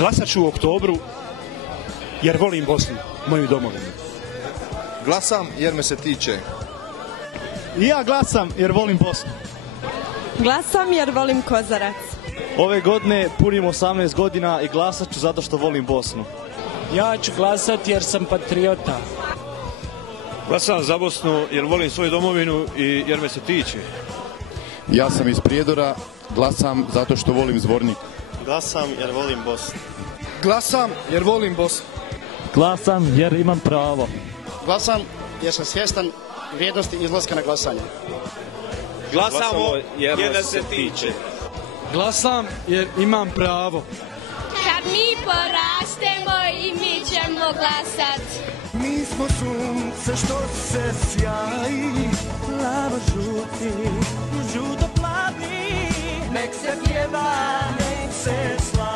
Glasat ću u oktobru jer volim Bosnu, moju domovinu. Glasam jer me se tiče. I ja glasam jer volim Bosnu. Glasam jer volim Kozarac. Ove godine punim 18 godina i glasat ću zato što volim Bosnu. Ja ću glasati jer sam patriota. Glasam za Bosnu jer volim svoju domovinu i jer me se tiče. Ja sam iz Prijedora, glasam zato što volim Zvornik. Glasam jer volim Bosnu. Glasam jer volim Bosnu. Glasam jer imam pravo. Glasam jer sam svjestan vrijednosti izlaska na glasanje. Glasamo jer nas se tiče. Glasam jer imam pravo. Kad mi porastemo i mi ćemo glasat. Mi smo sunce što se sjaji, plavo žuti, žuto plavi. Nek se pjeva, nek se slavi.